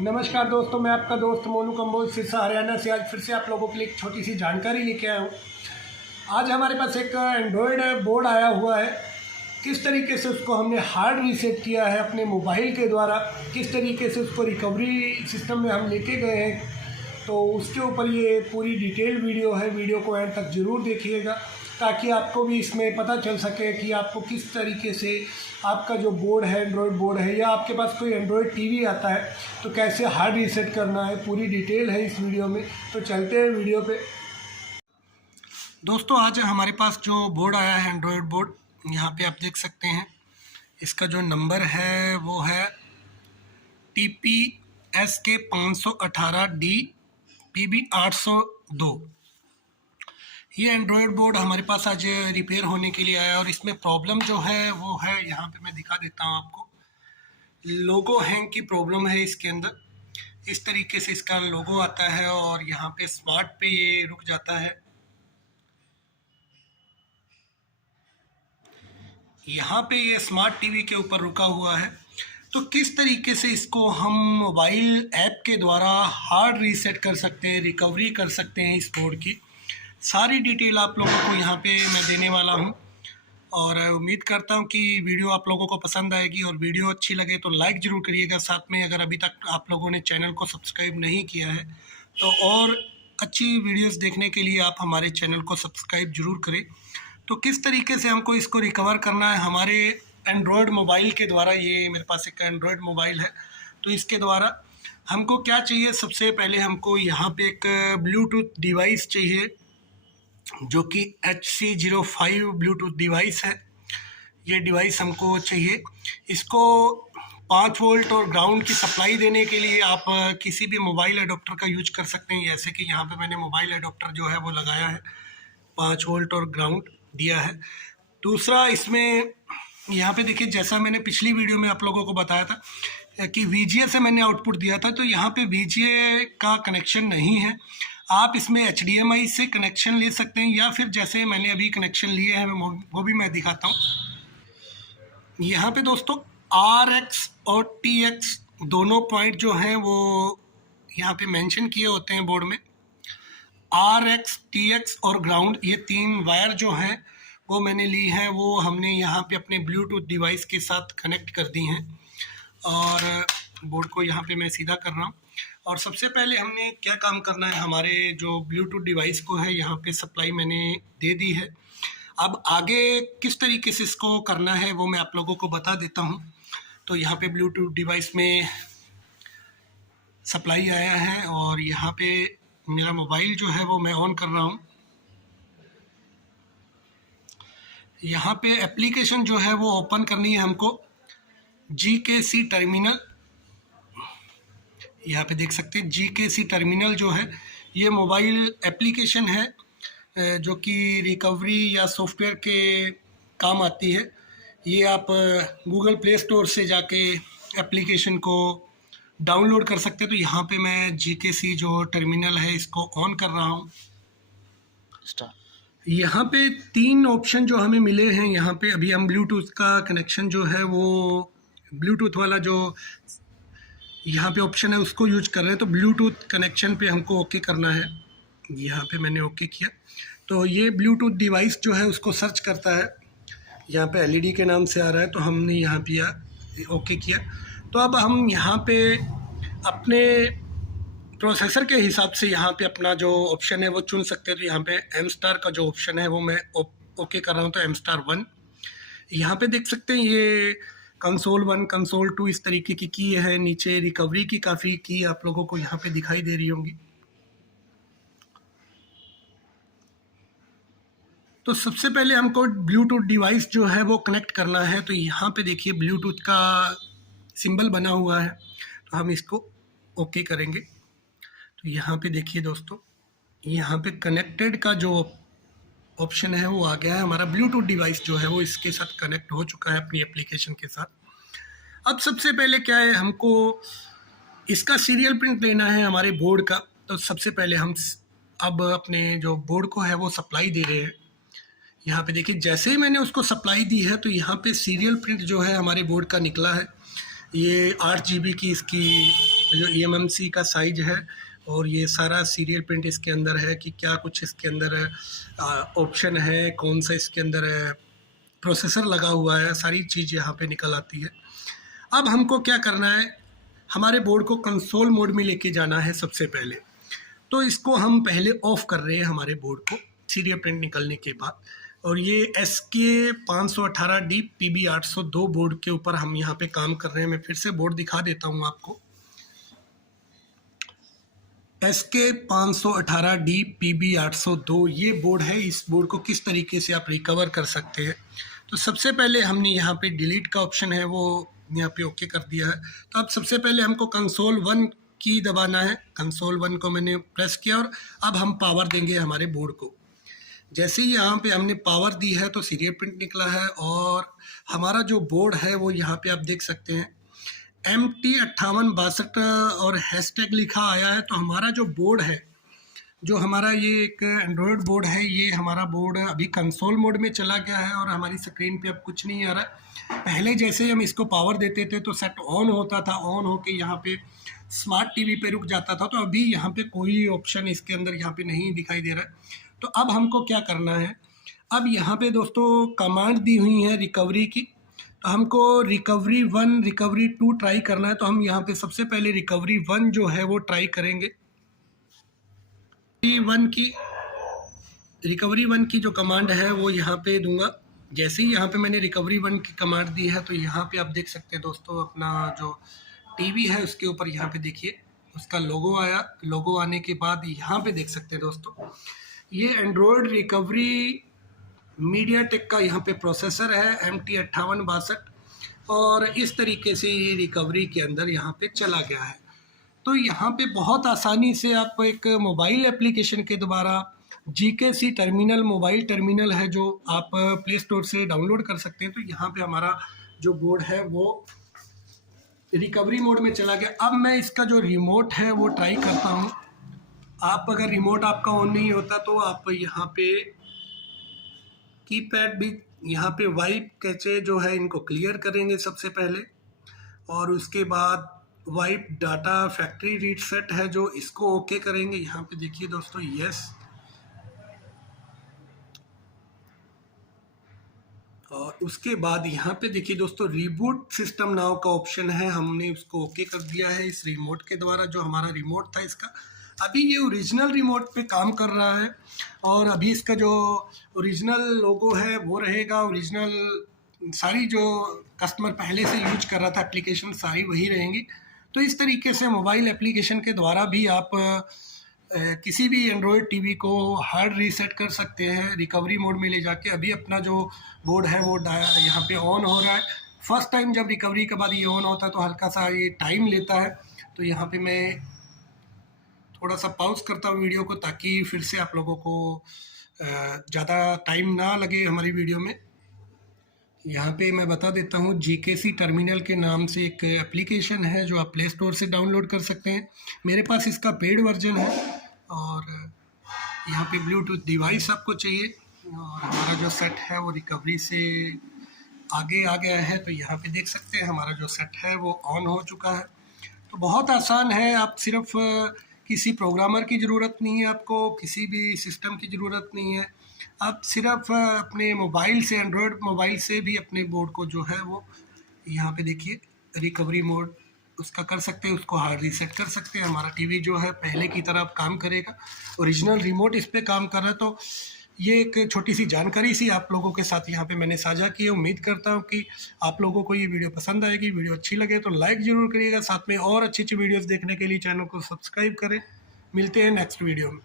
नमस्कार दोस्तों, मैं आपका दोस्त मोनू कंबोज सिरसा हरियाणा से आज फिर से आप लोगों के लिए एक छोटी सी जानकारी लेके आया हूँ। आज हमारे पास एक एंड्रॉयड बोर्ड आया हुआ है। किस तरीके से उसको हमने हार्ड रीसेट किया है अपने मोबाइल के द्वारा, किस तरीके से उसको रिकवरी सिस्टम में हम लेके गए हैं, तो उसके ऊपर ये पूरी डिटेल वीडियो है। वीडियो को एंड तक ज़रूर देखिएगा ताकि आपको भी इसमें पता चल सके कि आपको किस तरीके से आपका जो बोर्ड है, एंड्रॉयड बोर्ड है या आपके पास कोई एंड्रॉयड टीवी आता है तो कैसे हार्ड रीसेट करना है। पूरी डिटेल है इस वीडियो में, तो चलते हैं वीडियो पे। दोस्तों, आज हमारे पास जो बोर्ड आया है एंड्रॉयड बोर्ड, यहाँ पे आप देख सकते हैं इसका जो नंबर है वो है TPSK 518D PB 802। ये एंड्रॉयड बोर्ड हमारे पास आज रिपेयर होने के लिए आया और इसमें प्रॉब्लम जो है वो है, यहाँ पे मैं दिखा देता हूँ आपको। लोगो हैंग की प्रॉब्लम है इसके अंदर। इस तरीके से इसका लोगो आता है और यहाँ पे स्मार्ट पे ये रुक जाता है। यहाँ पे ये स्मार्ट टीवी के ऊपर रुका हुआ है। तो किस तरीके से इसको हम मोबाइल ऐप के द्वारा हार्ड रीसेट कर सकते हैं, रिकवरी कर सकते हैं इस बोर्ड की, सारी डिटेल आप लोगों को यहाँ पे मैं देने वाला हूँ। और उम्मीद करता हूँ कि वीडियो आप लोगों को पसंद आएगी और वीडियो अच्छी लगे तो लाइक ज़रूर करिएगा। साथ में अगर अभी तक आप लोगों ने चैनल को सब्सक्राइब नहीं किया है तो और अच्छी वीडियोस देखने के लिए आप हमारे चैनल को सब्सक्राइब ज़रूर करें। तो किस तरीके से हमको इसको रिकवर करना है हमारे एंड्रॉयड मोबाइल के द्वारा। ये मेरे पास एक एंड्रॉयड मोबाइल है, तो इसके द्वारा हमको क्या चाहिए, सबसे पहले हमको यहाँ पे एक ब्लूटूथ डिवाइस चाहिए जो कि HC05 ब्लूटूथ डिवाइस है। ये डिवाइस हमको चाहिए। इसको 5 वोल्ट और ग्राउंड की सप्लाई देने के लिए आप किसी भी मोबाइल एडोप्टर का यूज कर सकते हैं। जैसे कि यहाँ पे मैंने मोबाइल एडोप्टर जो है वो लगाया है, 5 वोल्ट और ग्राउंड दिया है। दूसरा, इसमें यहाँ पे देखिए, जैसा मैंने पिछली वीडियो में आप लोगों को बताया था कि VGA से मैंने आउटपुट दिया था, तो यहाँ पे VGA का कनेक्शन नहीं है। आप इसमें HDMI से कनेक्शन ले सकते हैं या फिर जैसे मैंने अभी कनेक्शन लिए हैं वो भी मैं दिखाता हूँ। यहाँ पे दोस्तों RX और TX दोनों पॉइंट जो हैं वो यहाँ पे मेंशन किए होते हैं बोर्ड में। RX, TX और ग्राउंड, ये 3 वायर जो हैं वो मैंने ली हैं, वो हमने यहाँ पे अपने ब्लूटूथ डिवाइस के साथ कनेक्ट कर दी हैं। और बोर्ड को यहाँ पे मैं सीधा कर रहा हूँ। और सबसे पहले हमने क्या काम करना है, हमारे जो ब्लूटूथ डिवाइस को है यहाँ पे सप्लाई मैंने दे दी है। अब आगे किस तरीके से इसको करना है वो मैं आप लोगों को बता देता हूँ। तो यहाँ पे ब्लूटूथ डिवाइस में सप्लाई आया है और यहाँ पे मेरा मोबाइल जो है वो मैं ऑन कर रहा हूँ। यहाँ पे एप्लीकेशन जो है वो ओपन करनी है हमको, GKC टर्मिनल। यहाँ पे देख सकते हैं GKC टर्मिनल जो है ये मोबाइल एप्लीकेशन है जो कि रिकवरी या सॉफ्टवेयर के काम आती है। ये आप गूगल प्ले स्टोर से जाके एप्लीकेशन को डाउनलोड कर सकते हैं। तो यहाँ पे मैं GKC जो टर्मिनल है इसको ऑन कर रहा हूँ। यहाँ पे 3 ऑप्शन जो हमें मिले हैं। यहाँ पे अभी हम ब्लूटूथ का कनेक्शन जो है वो ब्लूटूथ वाला जो यहाँ पे ऑप्शन है उसको यूज कर रहे हैं। तो ब्लूटूथ कनेक्शन पे हमको ओके करना है। यहाँ पे मैंने ओके किया तो ये ब्लूटूथ डिवाइस जो है उसको सर्च करता है। यहाँ पे LED के नाम से आ रहा है, तो हमने यहाँ पे ओके किया। तो अब हम यहाँ पे अपने प्रोसेसर के हिसाब से यहाँ पे अपना जो ऑप्शन है वो चुन सकते हैं। तो यहाँ पे M* का जो ऑप्शन है वो मैं ओके कर रहा हूँ, तो M*1। यहाँ पे देख सकते हैं ये कंसोल 1, कंसोल 2 इस तरीके की की है। नीचे रिकवरी की काफ़ी की आप लोगों को यहाँ पे दिखाई दे रही होंगी। तो सबसे पहले हमको ब्लूटूथ डिवाइस जो है वो कनेक्ट करना है। तो यहाँ पे देखिए ब्लूटूथ का सिंबल बना हुआ है, तो हम इसको ओके करेंगे। तो यहाँ पे देखिए दोस्तों, यहाँ पे कनेक्टेड का जो ऑप्शन है वो आ गया है। हमारा ब्लूटूथ डिवाइस जो है वो इसके साथ कनेक्ट हो चुका है अपनी एप्लीकेशन के साथ। अब सबसे पहले क्या है, हमको इसका सीरियल प्रिंट लेना है हमारे बोर्ड का। तो सबसे पहले हम अब अपने जो बोर्ड को है वो सप्लाई दे रहे हैं। यहाँ पे देखिए जैसे ही मैंने उसको सप्लाई दी है तो यहाँ पे सीरियल प्रिंट जो है हमारे बोर्ड का निकला है। ये 8 GB की इसकी जो eMMC का साइज है, और ये सारा सीरियल प्रिंट इसके अंदर है कि क्या कुछ इसके अंदर ऑप्शन है, कौन सा इसके अंदर प्रोसेसर लगा हुआ है, सारी चीज़ यहाँ पे निकल आती है। अब हमको क्या करना है, हमारे बोर्ड को कंसोल मोड में लेके जाना है सबसे पहले। तो इसको हम पहले ऑफ कर रहे हैं हमारे बोर्ड को सीरियल प्रिंट निकलने के बाद। और ये SK 518D PB802 बोर्ड के ऊपर हम यहाँ पे काम कर रहे हैं। मैं फिर से बोर्ड दिखा देता हूँ आपको। SK 518D PB802 ये बोर्ड है। इस बोर्ड को किस तरीके से आप रिकवर कर सकते हैं, तो सबसे पहले हमने यहाँ पे डिलीट का ऑप्शन है वो यहाँ पे ओके कर दिया है। तो अब सबसे पहले हमको कंसोल 1 की दबाना है। कंसोल 1 को मैंने प्रेस किया और अब हम पावर देंगे हमारे बोर्ड को। जैसे ही यहाँ पे हमने पावर दी है तो सीरियल प्रिंट निकला है और हमारा जो बोर्ड है वो यहाँ पे आप देख सकते हैं MT5862 और हैशटैग लिखा आया है। तो हमारा जो बोर्ड है, जो हमारा ये एक एंड्रॉयड बोर्ड है, ये हमारा बोर्ड अभी कंसोल मोड में चला गया है और हमारी स्क्रीन पे अब कुछ नहीं आ रहा है। पहले जैसे हम इसको पावर देते थे तो सेट ऑन होता था, ऑन होके यहाँ पे स्मार्ट टीवी पे रुक जाता था। तो अभी यहाँ पे कोई ऑप्शन इसके अंदर यहाँ पे नहीं दिखाई दे रहा है। तो अब हमको क्या करना है, अब यहाँ पे दोस्तों कमांड दी हुई है रिकवरी की। तो हमको रिकवरी 1 रिकवरी 2 ट्राई करना है। तो हम यहाँ पे सबसे पहले रिकवरी 1 जो है वो ट्राई करेंगे। रिकवरी 1 की जो कमांड है वो यहाँ पे दूंगा। जैसे ही यहाँ पे मैंने रिकवरी 1 की कमांड दी है तो यहाँ पे आप देख सकते हैं दोस्तों, अपना जो टीवी है उसके ऊपर यहाँ पे देखिए उसका लोगो आया। लोगो आने के बाद यहाँ पे देख सकते हैं दोस्तों, ये एंड्रॉयड रिकवरी मीडियाटेक का यहाँ पे प्रोसेसर है MT5862 और इस तरीके से ये रिकवरी के अंदर यहाँ पे चला गया है। तो यहाँ पे बहुत आसानी से आप एक मोबाइल एप्लीकेशन के द्वारा GKC टर्मिनल, मोबाइल टर्मिनल है जो आप प्ले स्टोर से डाउनलोड कर सकते हैं। तो यहाँ पे हमारा जो बोर्ड है वो रिकवरी मोड में चला गया। अब मैं इसका जो रिमोट है वो ट्राई करता हूँ। आप अगर रिमोट आपका ऑन नहीं होता तो आप यहाँ पे कीपैड भी यहाँ पे वाइप कैचे जो है इनको क्लियर करेंगे सबसे पहले, और उसके बाद वाइप डाटा फैक्ट्री रीसेट है जो इसको ओके करेंगे। यहाँ पे देखिए दोस्तों, यस, और उसके बाद यहाँ पे देखिए दोस्तों रीबूट सिस्टम नाउ का ऑप्शन है, हमने उसको ओके कर दिया है इस रिमोट के द्वारा। जो हमारा रिमोट था इसका अभी ये ओरिजिनल रिमोट पे काम कर रहा है और अभी इसका जो ओरिजिनल लोगो है वो रहेगा। ओरिजिनल सारी जो कस्टमर पहले से यूज कर रहा था एप्लीकेशन सारी वही रहेंगी। तो इस तरीके से मोबाइल एप्लीकेशन के द्वारा भी आप किसी भी एंड्रॉयड टीवी को हार्ड रीसेट कर सकते हैं रिकवरी मोड में ले जाके। अभी अपना जो बोर्ड है वो यहाँ पे ऑन हो रहा है। फर्स्ट टाइम जब रिकवरी के बाद ये ऑन होता है तो हल्का सा ये टाइम लेता है। तो यहाँ पे मैं थोड़ा सा पॉज करता हूँ वीडियो को ताकि फिर से आप लोगों को ज़्यादा टाइम ना लगे हमारी वीडियो में। यहाँ पे मैं बता देता हूँ GKC टर्मिनल के नाम से एक एप्लीकेशन है जो आप प्ले स्टोर से डाउनलोड कर सकते हैं। मेरे पास इसका पेड वर्जन है और यहाँ पे ब्लूटूथ डिवाइस आपको चाहिए और हमारा जो सेट है वो रिकवरी से आगे आ गया है। तो यहाँ पे देख सकते हैं हमारा जो सेट है वो ऑन हो चुका है। तो बहुत आसान है, आप सिर्फ किसी प्रोग्रामर की ज़रूरत नहीं है, आपको किसी भी सिस्टम की ज़रूरत नहीं है। आप सिर्फ अपने मोबाइल से, एंड्रॉयड मोबाइल से भी अपने बोर्ड को जो है वो यहाँ पे देखिए रिकवरी मोड उसका कर सकते हैं, उसको हार्ड रीसेट कर सकते हैं। हमारा टीवी जो है पहले की तरह काम करेगा, ओरिजिनल रिमोट इस पे काम कर रहा है। तो ये एक छोटी सी जानकारी सी आप लोगों के साथ यहाँ पे मैंने साझा की है। उम्मीद करता हूँ कि आप लोगों को ये वीडियो पसंद आएगी। वीडियो अच्छी लगे तो लाइक ज़रूर करिएगा, साथ में और अच्छी अच्छी वीडियोस देखने के लिए चैनल को सब्सक्राइब करें। मिलते हैं नेक्स्ट वीडियो में।